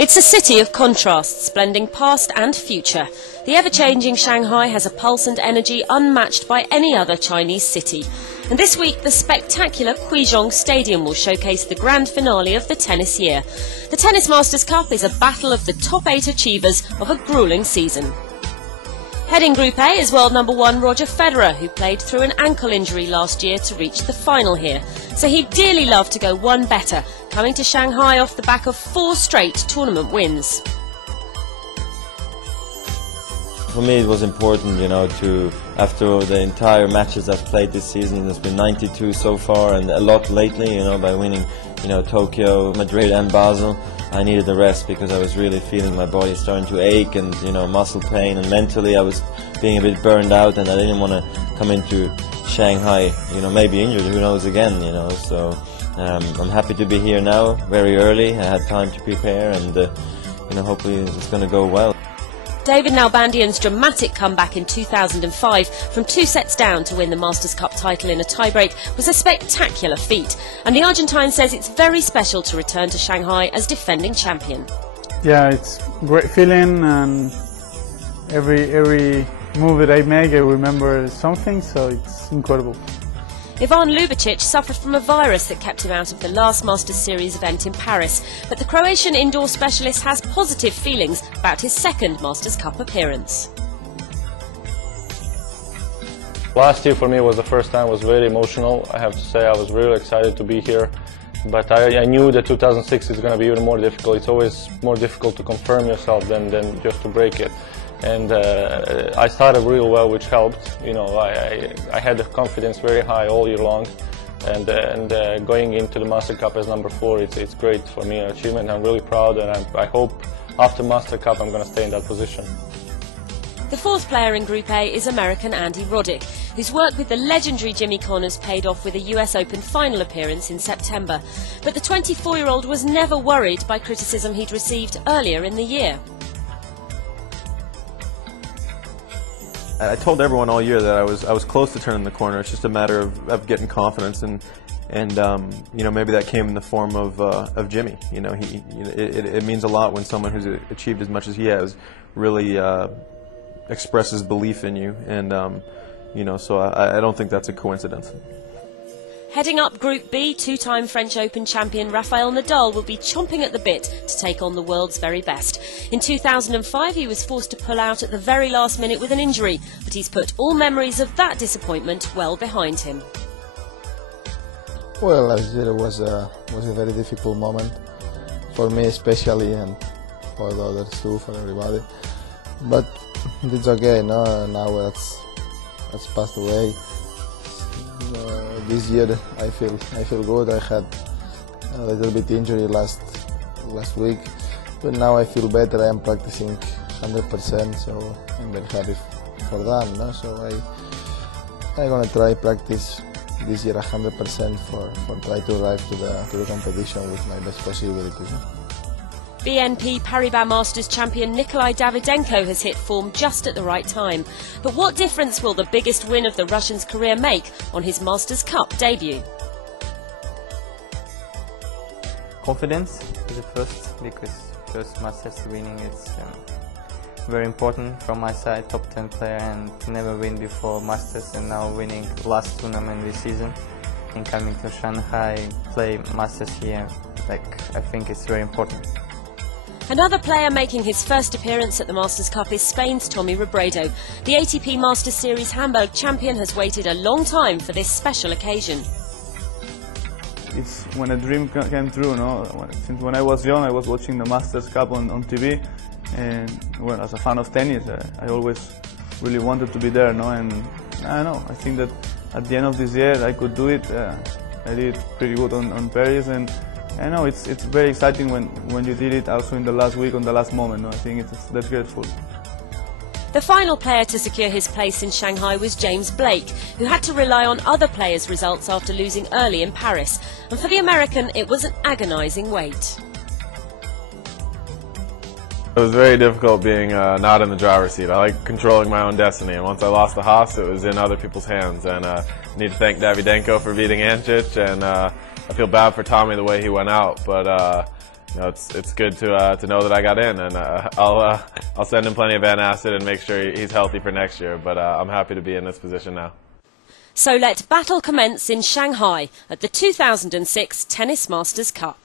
It's a city of contrasts, blending past and future. The ever-changing Shanghai has a pulse and energy unmatched by any other Chinese city. And this week, the spectacular Guizhong Stadium will showcase the grand finale of the tennis year. The Tennis Masters Cup is a battle of the top 8 achievers of a gruelling season. Heading Group A is world number 1 Roger Federer, who played through an ankle injury last year to reach the final here. So he'd dearly love to go one better, coming to Shanghai off the back of 4 straight tournament wins. For me it was important, to, after the entire matches I've played this season, there's been 92 so far and a lot lately, by winning, Tokyo, Madrid and Basel. I needed the rest because I was really feeling my body starting to ache and, muscle pain, and mentally I was being a bit burned out and I didn't want to come into Shanghai, maybe injured, who knows again, so I'm happy to be here now, very early. I had time to prepare and, hopefully it's going to go well. David Nalbandian's dramatic comeback in 2005 from 2 sets down to win the Masters Cup title in a tiebreak was a spectacular feat, and the Argentine says it's very special to return to Shanghai as defending champion. Yeah, it's a great feeling, and every move that I make I remember something, so it's incredible. Ivan Lubicic suffered from a virus that kept him out of the last Masters Series event in Paris, but the Croatian indoor specialist has positive feelings about his second Masters Cup appearance. Last year for me was the first time, was very emotional. I have to say I was really excited to be here, but I knew that 2006 is going to be even more difficult. It's always more difficult to confirm yourself than just to break it. And I started real well, which helped. I had the confidence very high all year long, and going into the Master Cup as number 4, it's great for me, an achievement. I'm really proud, and I hope after Master Cup I'm going to stay in that position. The 4th player in Group A is American Andy Roddick, whose work with the legendary Jimmy Connors paid off with a US Open final appearance in September. But the 24-year-old was never worried by criticism he'd received earlier in the year. I told everyone all year that I was close to turning the corner. It's just a matter of getting confidence, and maybe that came in the form of Jimmy. It means a lot when someone who's achieved as much as he has really expresses belief in you, and so I don't think that's a coincidence. Heading up Group B, 2-time French Open champion Rafael Nadal will be chomping at the bit to take on the world's very best. In 2005 he was forced to pull out at the very last minute with an injury, but he's put all memories of that disappointment well behind him. Well, last year was a very difficult moment for me especially, and for the others too, for everybody. But it's okay, now that's passed away. This year I feel good. I had a little bit injury last week, but now I feel better. I am practicing 100%, so I'm very happy for that. No? So I'm gonna try practice this year 100% for try to arrive to the competition with my best possibilities. BNP Paribas Masters champion Nikolai Davydenko has hit form just at the right time. But what difference will the biggest win of the Russian's career make on his Masters Cup debut? Confidence is the first, because first Masters winning is very important from my side. Top 10 player and never win before Masters, and now winning last tournament this season and coming to Shanghai, play Masters here, I think it's very important. Another player making his first appearance at the Masters Cup is Spain's Tommy Robredo. The ATP Masters Series Hamburg champion has waited a long time for this special occasion. It's when a dream came true, no? Since when I was young, I was watching the Masters Cup on TV, and well, as a fan of tennis, I always really wanted to be there, no? And I don't know, I think that at the end of this year I could do it. I did pretty good on Paris, and I know it's very exciting when you did it also in the last week, on the last moment. No? I think that's grateful. The final player to secure his place in Shanghai was James Blake, who had to rely on other players' results after losing early in Paris. And for the American, it was an agonising wait. It was very difficult being not in the driver's seat. I like controlling my own destiny, and once I lost the Haas, it was in other people's hands. And I need to thank Davydenko for beating Ancic, and I feel bad for Tommy the way he went out, but you know, it's good to know that I got in, and I'll send him plenty of antacid and make sure he's healthy for next year. But I'm happy to be in this position now. So let battle commence in Shanghai at the 2006 Tennis Masters Cup.